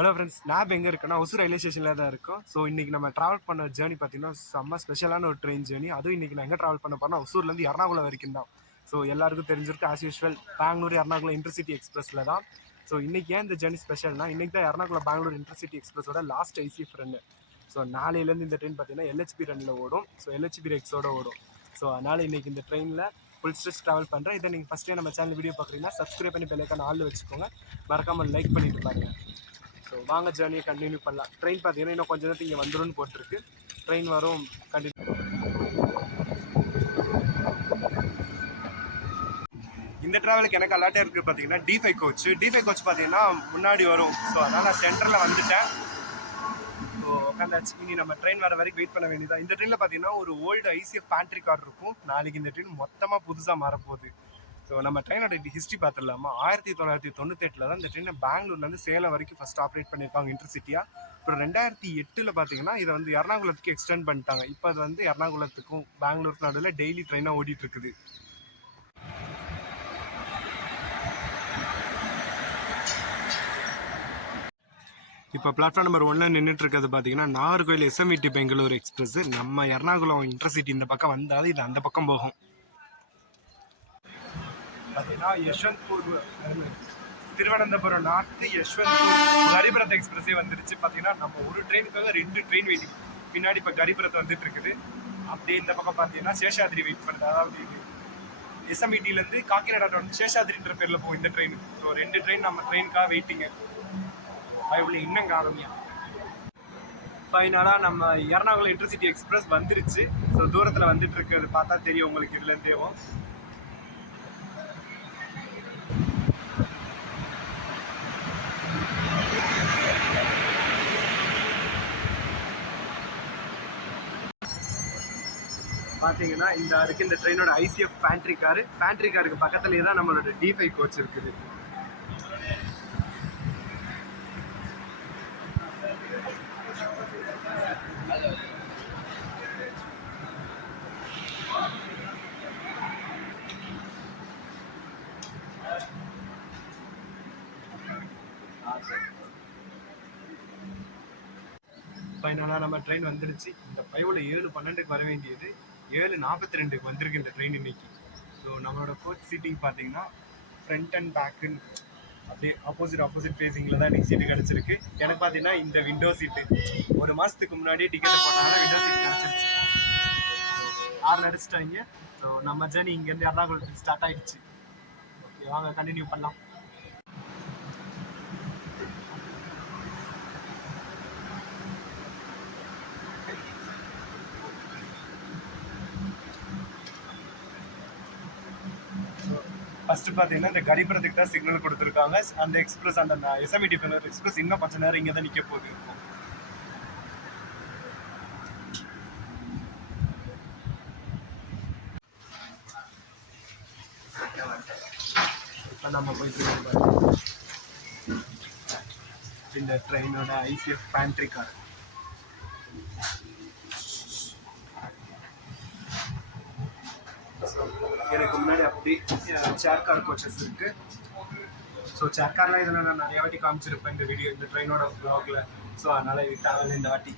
Hello friends, நான் எங்கே இருக்கேன்னா ஒசூர் ரயில்வே ஸ்டேஷனில் தான் இருக்கோம். ஸோ இன்றைக்கி நம்ம ட்ராவல் பண்ண ஜேர்னி பார்த்தீங்கன்னா செம்ம ஸ்பெஷலான ஒரு ட்ரெயின் ஜேர்னி. அதுவும் இன்றைக்கி நான் எங்கே ட்ராவல் பண்ண போகிறேன்னா ஒசூர்லேருந்து எர்ணாகுளம் வரைக்கும் தான். ஸோ எல்லாருக்கும் தெரிஞ்சிருக்கு as usual Bangalore Ernakulam intercity எக்ஸ்பிரஸில் தான். ஸோ இன்றைக்கி ஏன் இந்த ஜேர்னி ஸ்பெஷல்னா இன்றைக்கி தான் எர்ணாகுளம் பெங்களூர் இன்டர்சிட்டி எக்ஸ்பிரஸோட லாஸ்ட் ஐசிஎஃப் ரன்னு. ஸோ நாளையிலேருந்து இந்த ட்ரெயின் பார்த்தீங்கன்னா எல்ஹெச்பி ரன்னில் ஓடும். ஸோ எல்ஹெச்பி ரெக்ஸோட ஓடும். ஸோ அதனால் இன்றைக்கி இந்த ட்ரெயினில் ஃபுல் ஸ்ட்ரெச் ட்ராவல் பண்ணுறேன். இதை நீங்கள் ஃபஸ்ட்டே நம்ம சேனல் வீடியோ பார்க்குறீங்கன்னா சப்ஸ்கிரைப் பண்ணி பெல்லைக்கான ஆள் வச்சுக்கோங்க. மறக்காமல் லைக் பண்ணிட்டு பாருங்கள். ஸோ வாங்க ஜேர்னியை கண்டினியூ பண்ணலாம். ட்ரெயின் பார்த்தீங்கன்னா இன்னும் கொஞ்சம் நேரத்துக்கு இங்கே வந்துடும் போட்டிருக்கு. ட்ரெயின் வரும் கண்டினியூ. இந்த ட்ராவலுக்கு எனக்கு அலாட்டே இருக்குது பார்த்தீங்கன்னா D5 கோச். D5 கோச் பார்த்தீங்கன்னா முன்னாடி வரும். ஸோ அதனால் நான் சென்டரில் வந்துட்டேன். ஸோ உட்காந்தாச்சு. இனி நம்ம ட்ரெயின் வர வரைக்கும் வெயிட் பண்ண வேண்டியதான். இந்த ட்ரெயினில் பார்த்தீங்கன்னா ஒரு ஓல்டு ஐசிஎஃப் பேண்ட்ரி கார் இருக்கும். நாளைக்கு இந்த ட்ரெயின் மொத்தமாக புதுசாக மாறப்போகுது. ஸோ நம்ம ட்ரெயினோட ஹிஸ்ட்ரி பார்த்துடலாமா. 1998 தான் இந்த ட்ரெயினை பெங்களூர்லேருந்து சேலம் வரைக்கும் ஃபஸ்ட் ஆப்ரேட் பண்ணியிருக்காங்க இன்டர்சிட்டியாக. அப்புறம் 2008 பார்த்தீங்கன்னா இதை வந்து எர்ணாகுளத்துக்கு எக்ஸ்டெண்ட் பண்ணிட்டாங்க. இப்போ அது வந்து எர்ணாகுளத்துக்கும் பெங்களூருக்கு நடுவில் டெய்லி ட்ரெயினாக ஓடிட்டு இருக்குது. இப்போ பிளாட்ஃபார்ம் நம்பர் 1 நின்றுட்டு இருக்கிறது பார்த்தீங்கன்னா நாகர்கோவில் SMVT பெங்களூர் எக்ஸ்பிரஸ். நம்ம எர்ணாகுளம் இன்டர்சிட்டி இந்த பக்கம் வந்தால் இது அந்த பக்கம் போகும். பார்த்தீங்கன்னா யஷ்வந்த்பூர் திருவனந்தபுரம் நார்த்து யஷ்வந்த்பூர் கரிபரத் எக்ஸ்பிரஸே வந்துருச்சு. பார்த்தீங்கன்னா நம்ம ஒரு ட்ரெயினுக்காக 2 ட்ரெயின் வெயிட்டிங். பின்னாடி இப்போ கரிபரத் வந்துட்டு இருக்குது. அப்படியே இந்த பக்கம் பார்த்தீங்கன்னா சேஷாதிரி வெயிட் பண்ணுது. அதாவது SMVTலேருந்து காக்கிநாடா வந்து சேஷாதிரின்ற பேரில் போகும் இந்த ட்ரெயின். ஸோ 2 ட்ரெயின் நம்ம ட்ரெயினுக்காக வெயிட்டிங்க. பயவுள்ள இன்னும் காரமியா. ஃபைனலாக நம்ம எர்ணாகுளம் இன்டர்சிட்டி எக்ஸ்பிரஸ் வந்துருச்சு. ஸோ தூரத்தில் வந்துட்டு இருக்கிறது பார்த்தா தெரியும் உங்களுக்கு இதுலேருந்தேவும். பார்த்தீங்கன்னா இந்த அதுக்கு இந்த ட்ரெயினோட ஐசிஎஃப் பேண்ட்ரி காருக்கு பக்கத்துலேயே தான் நம்மளோட D5 கோச் இருக்குது. ஃபைனலாக நம்ம ட்ரெயின் வந்துடுச்சு. இந்த பயவுல 7:12க்கு வர வேண்டியது 7:42க்கு வந்திருக்கு இந்த ட்ரெயின் இன்னைக்கு. ஸோ நம்மளோட கோச் சீட்டிங் பார்த்தீங்கன்னா ஃப்ரண்ட் அண்ட் பேக்குன்னு அப்படியே ஆப்போசிட் ஃபேஸிங்கில் தான் எனக்கு சீட்டு கிடச்சிருக்கு. எனக்கு பார்த்தீங்கன்னா இந்த விண்டோ சீட்டு ஒரு மாதத்துக்கு முன்னாடியே டிக்கெட் போட்டனால விண்டோ சீட் கிடச்சிருச்சு. ஆறு நடிச்சிட்டாங்க. ஸோ நம்ம ஜேர்னி இங்கேருந்து எர்ணாகுளத்துக்கு ஸ்டார்ட் ஆகிடுச்சு. ஓகே, வாங்க கண்டினியூ பண்ணலாம். ஃபஸ்ட்டு பார்த்தீங்கன்னா இந்த கரிபரத்துக்கு தான் சிக்னல் கொடுத்துருக்காங்க. அந்த எக்ஸ்பிரஸ் அந்த SMVT எக்ஸ்பிரஸ் இன்னும் கொஞ்சம் நேரம் இங்கே தான் நிற்க போகுது. இப்போ நம்ம போயிட்டு இருக்கோம் இந்த ட்ரெயினோட ஐசிஎஃப் பேண்ட்ரி கார். எனக்கு முன்னாடி அப்படி சேர் கார் கோச்சஸ் இருக்குது. ஸோ சேர் கார்லாம் இதில் நான் நிறைய வாட்டி காமிச்சிருப்பேன் இந்த வீடியோ இந்த ட்ரெயினோட வ்ளாகில். ஸோ அதனால் இது ட்ராவல் இந்த வாட்டி.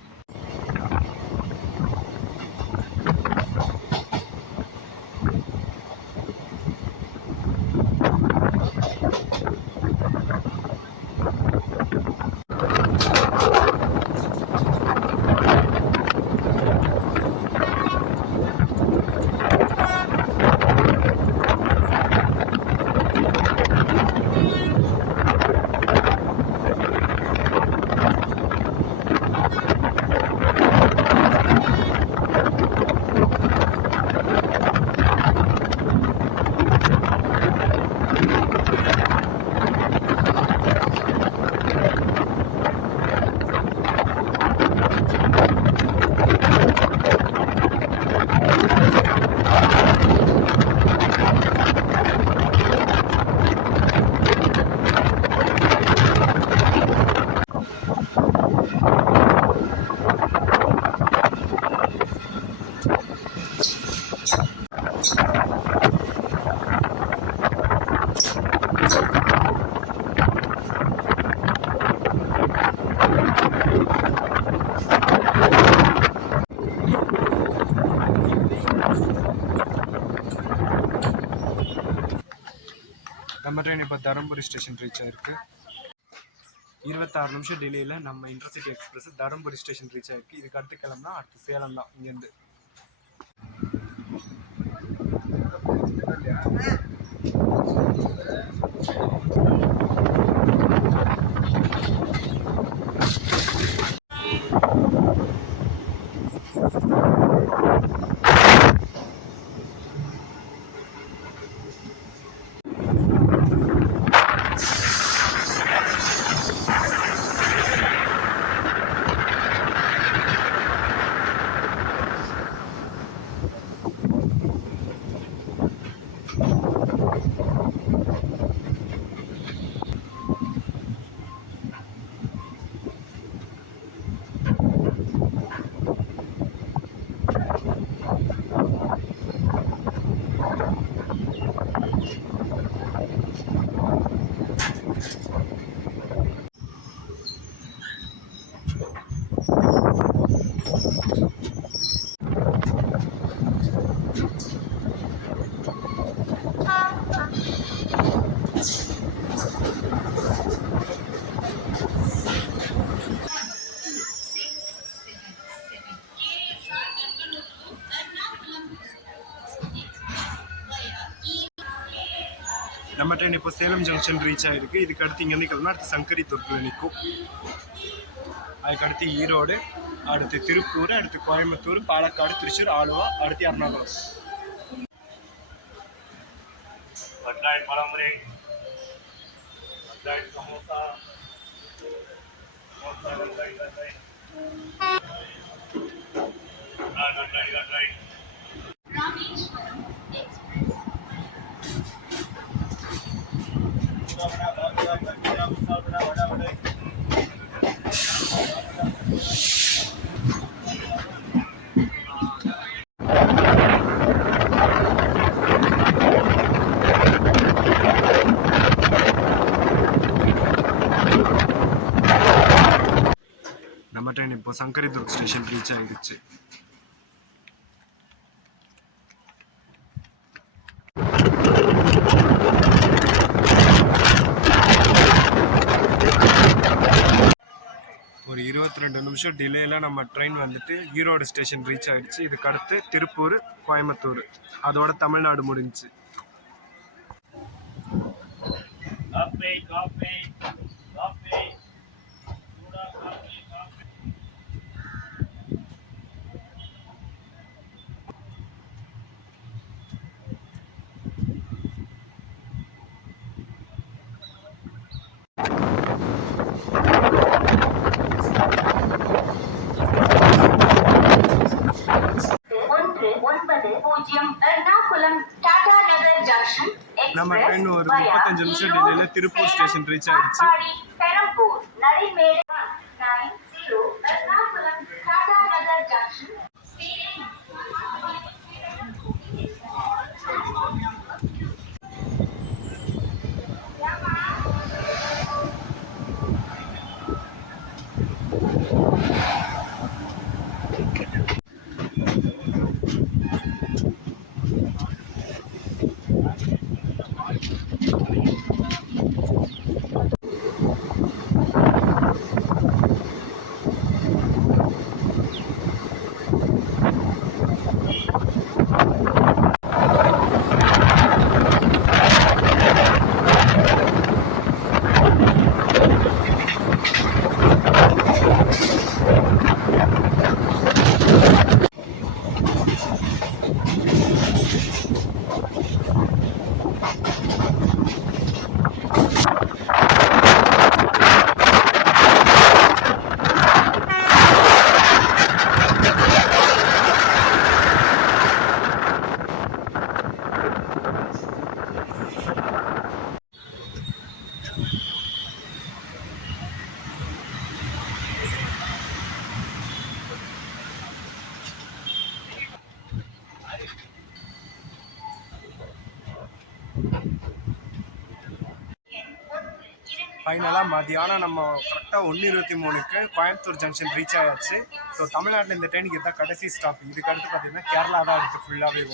ட்ரெயின் இப்போ தருமபுரி ஸ்டேஷன் ரீச் ஆயிருக்கு. 26 நிமிஷம் டிலேயில் நம்ம intercity express Dharmapuri station reach ஆயிருக்கு. இதுக்கு அடுத்து கிளம்புனா அடுத்து சேலம் தான் இங்கேருந்து. நம்ம ட்ரெயின் இப்போ சேலம் ஜங்ஷன் ரீச் ஆகிருக்கு. இதுக்கு அடுத்து இங்கேருந்து கிளம்புனா அடுத்து சங்கரி தொட்டில் நிற்கும். அதுக்கு அடுத்து ஈரோடு, அடுத்து திருப்பூர், அடுத்து கோயம்புத்தூர், பாலக்காடு, திருச்சூர், ஆலுவா, அடுத்து எர்ணாகுளம். பழமுறை சமோசா நம்ம ட்ரெயின் இப்போ சங்கரிதுர்க் ஸ்டேஷன் ரீச் ஆகிடுச்சு. ஒரு 22 நிமிஷம் டிலேயில் நம்ம ட்ரெயின் வந்துட்டு ஈரோடு ஸ்டேஷன் ரீச் ஆகிடுச்சு. இதுக்கு அடுத்து திருப்பூர், கோயம்புத்தூர், அதோட தமிழ்நாடு முடிஞ்சிச்சு. நம்ம ட்ரெயின் ஒரு 35 நிமிஷம் டிலேயில் திருப்பூர் ஸ்டேஷன் ரீச் ஆகிடுச்சு. ஃபைனலாக மதியானம் நம்ம கரெக்டாக 1:23க்கு கோயம்புத்தூர் ஜங்ஷன் ரீச் ஆயாச்சு. ஸோ தமிழ்நாட்டில் இந்த ட்ரெயினுக்கு இதுதான் கடைசி ஸ்டாப். இதுக்கு அடுத்து பார்த்தீங்கன்னா கேரளா தான் இருக்குது ஃபுல்லாகவே.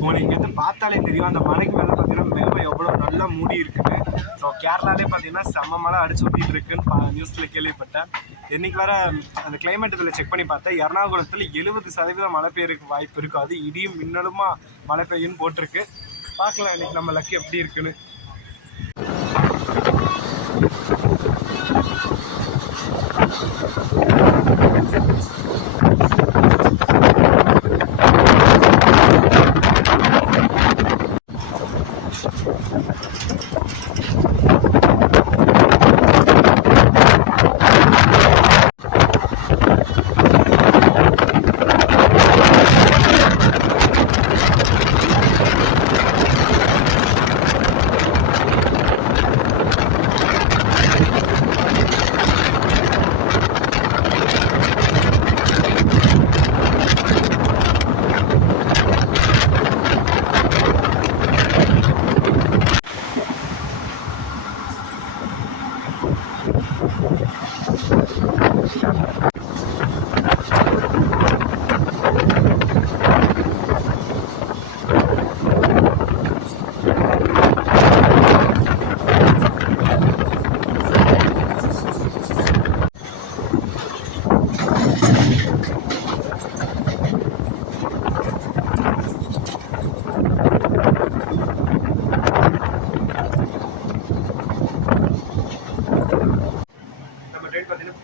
உங்களுக்கு இங்கேருந்து பார்த்தாலே தெரியும் அந்த மலைக்கு மேலே பார்த்தீங்கன்னா மேகம் எவ்வளோ நல்லா மூடி இருக்குது. ஸோ கேரளாலே பார்த்தீங்கன்னா செம்ம மழை அடிச்சு ஊற்றிட்டு இருக்குன்னு நியூஸில் கேள்விப்பட்டேன். இன்னைக்கு வேற அந்த கிளைமேட் இதில் செக் பண்ணி பார்த்தேன், எர்ணாகுளத்தில் 70% மழை பெய்யறதுக்கு வாய்ப்பு இருக்குது. அது இடியும் மின்னலுமா மழை பெய்யும்னு போட்டிருக்கு. பார்க்கலாம் இன்னைக்கு நம்ம லக்கு எப்படி இருக்குன்னு.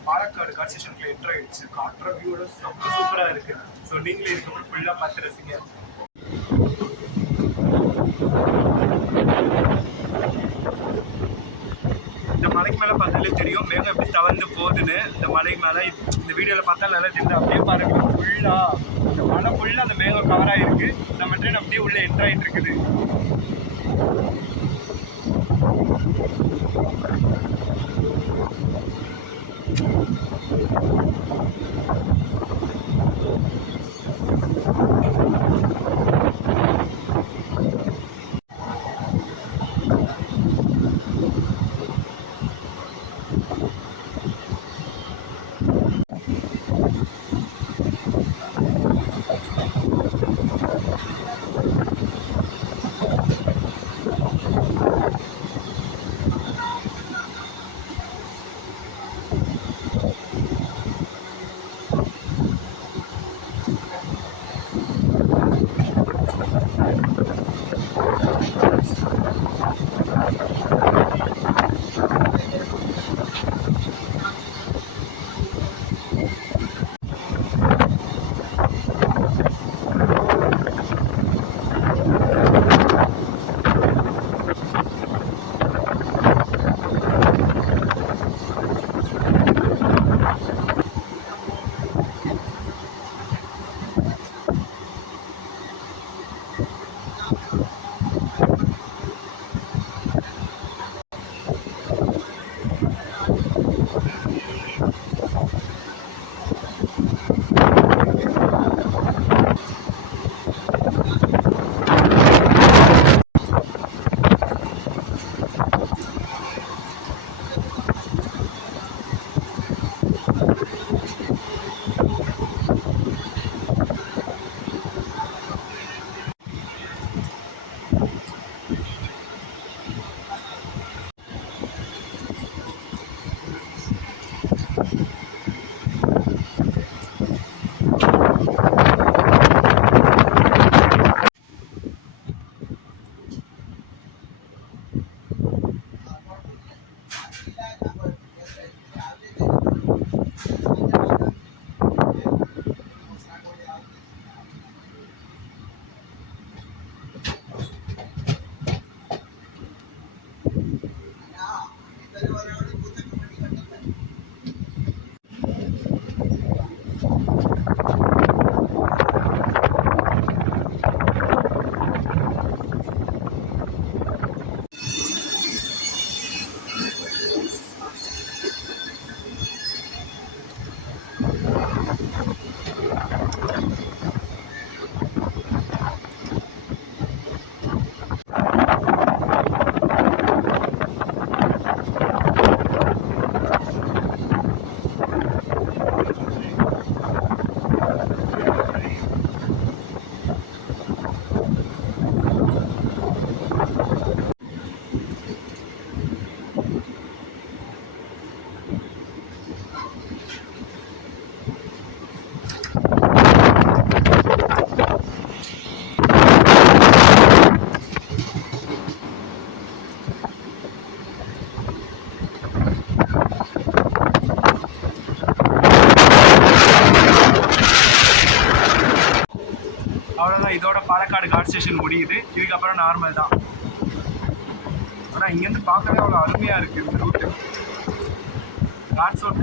பாலக்காடு கார் ஸ்டேஷனுக்குள்ள என்ட்ரு ஆயிடுச்சு. காட்டுற வியூவோட சூப்பராக இருக்கு. ஸோ நீங்களே இருக்க ஃபுல்லாக பார்த்து ரசிங்க. இந்த மலைக்கு மேலே பார்த்தாலே தெரியும் மேகம் எப்படி தவந்து போகுதுன்னு. இந்த மலைக்கு மேலே இந்த வீடியோவில் பார்த்தா நல்லா தெரியுது. அப்படியே பாருங்க ஃபுல்லாக இந்த மலை ஃபுல்லாக அந்த மேகம் கவர் ஆகிருக்கு. நம்ம ட்ரெயின் அப்படியே உள்ளே என்ட்ரு ஆகிட்டு இருக்குது. இதோட பாலக்காடு காட் ஸ்டேஷன் முடியுது. இதுக்கப்புறம் நார்மல் தான். ஆனால் இங்கேருந்து பார்க்கவே அவ்வளோ அருமையாக இருக்குது இந்த ரூட்டு. காட்ஸ் ரோட்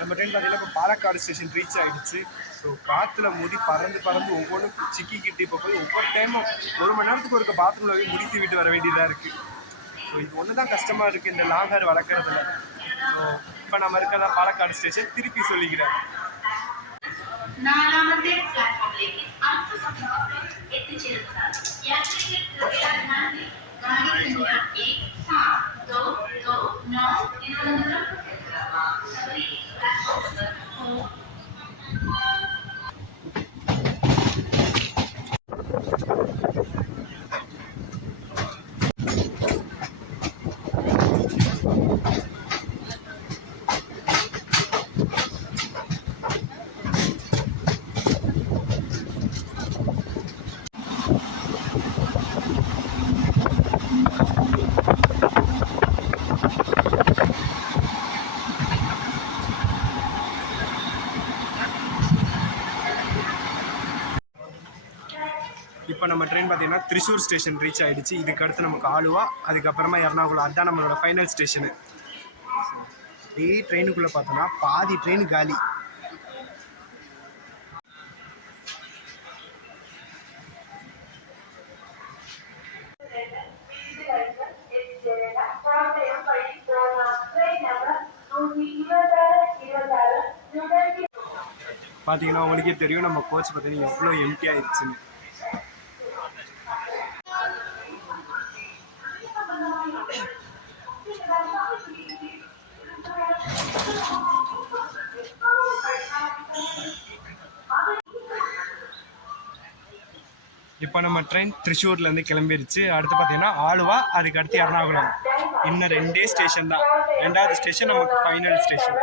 நம்ம ட்ரெயின் பார்த்தீங்கன்னா இப்போ பாலக்காடு ஸ்டேஷன் ரீச் ஆகிடுச்சு. ஸோ காற்றுல முடி பறந்து பறந்து ஒவ்வொன்றும் சிக்கிக்கிட்டு இப்போ போய் ஒவ்வொரு டைமும் 1 மணி நேரத்துக்கு ஒரு பாத்ரூமில் போய் முடித்து விட்டு வர வேண்டியதாக இருக்குது. ஸோ இது ஒன்று தான் கஷ்டமாக இருக்குது இந்த லாங் ஹேர் வளர்க்குறதுல. ஸோ இப்போ நம்ம இருக்கிறதா பாலக்காடு ஸ்டேஷன். திருப்பி சொல்லிக்கிறேன். இப்போ நம்ம ட்ரெயின் பார்த்தீங்கன்னா திரிசூர் ஸ்டேஷன் ரீச் ஆகிடுச்சு. இதுக்கு அடுத்து நமக்கு ஆலுவா, அதுக்கப்புறமா எர்ணாகுளம். அதுதான் நம்மளோட ஃபைனல் ஸ்டேஷனு. ட்ரெயினுக்குள்ளே பார்த்தோன்னா பாதி ட்ரெயின் காலி. பார்த்தீங்கன்னா உங்களுக்கே தெரியும் நம்ம கோச் பார்த்தீங்கன்னா எவ்வளோ எம்டி ஆயிடுச்சுன்னு. இப்போ நம்ம ட்ரெயின் திரிசூர்லேருந்து கிளம்பிடுச்சு. அடுத்து பார்த்தீங்கன்னா ஆலுவா, அதுக்கு அடுத்து எர்ணாகுளம். இன்னும் 2 ஸ்டேஷன் தான். 2வது ஸ்டேஷன் நமக்கு ஃபைனல் ஸ்டேஷன்.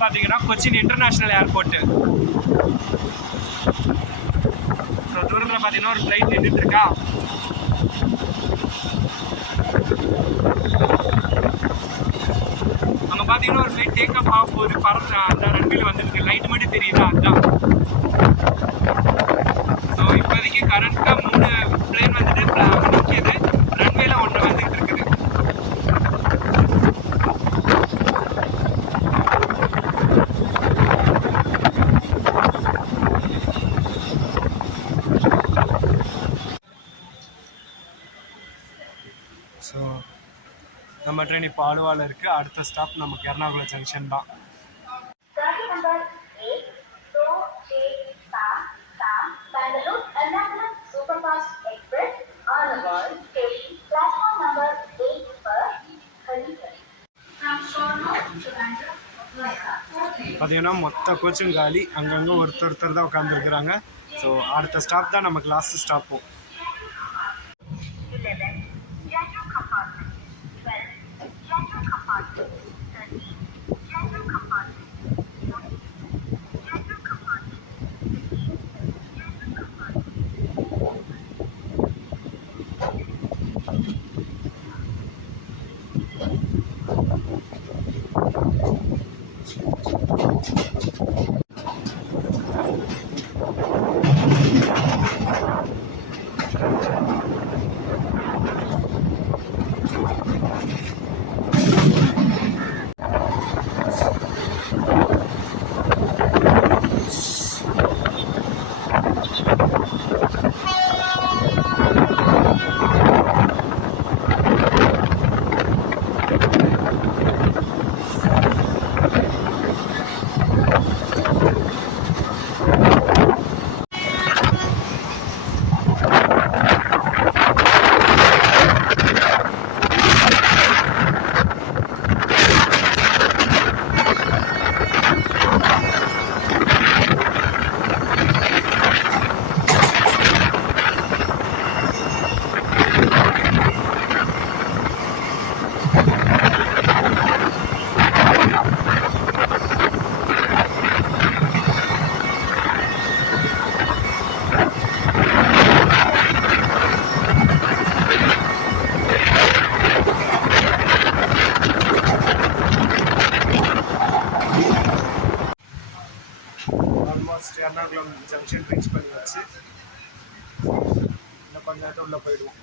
பார்த்தீங்கன்னா கொச்சின் இன்டர்நேஷ்னல் ஏர்போர்ட்டு. ஸோ தூரத்தில் பார்த்தீங்கன்னா ஒரு ஃப்ளைட் நின்றுட்டு இருக்கா. அங்கே பார்த்தீங்கன்னா ஒரு ஃப்ளைட் டேக் அப் ஆஃப் ஒரு பறந்து அந்த ரன்வேல வந்துருக்கு. லைட் மட்டும் தெரியுதா, அதுதான். ஸோ இப்போதைக்கு கரண்ட்டாக 3 பிளேன் வந்துட்டு நிற்கிது. ரன்வேல 1 வந்துட்டு இருக்குது. ஸோ நம்ம ட்ரெயின் இப்போ ஆலுவாவில் இருக்குது. அடுத்த ஸ்டாப் நமக்கு எர்ணாகுளம் ஜங்ஷன் தான். பார்த்தீங்கன்னா மொத்த கோச்சும் காலி. அங்கங்கே ஒருத்தர் தான் உட்காந்துருக்குறாங்க. ஸோ அடுத்த ஸ்டாப் தான் நமக்கு லாஸ்ட் ஸ்டாப்பும். எர்ணாகுளம் ஜங்ஷன் ரீச் பண்ணியாச்சு. இன்னும் கொஞ்ச நேரத்தில் உள்ளே போயிடுவோம்.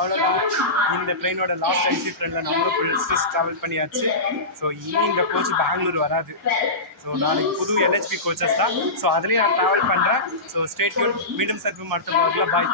அவ்வளோதான். இந்த ட்ரெயினோட லாஸ்ட் ஐசி ட்ரெயினில் நம்மளும் ஃபுல் ட்ராவல் பண்ணியாச்சு. ஸோ இனி இந்த கோச் பெங்களூர் வராது. ஸோ நாளைக்கு புது எல்ஹெச்பி கோச்சஸ் தான். ஸோ அதுலேயும் நான் ட்ராவல் பண்ணுறேன். So stay tune. மீண்டும் சந்திப்பு மட்டும் பாய்.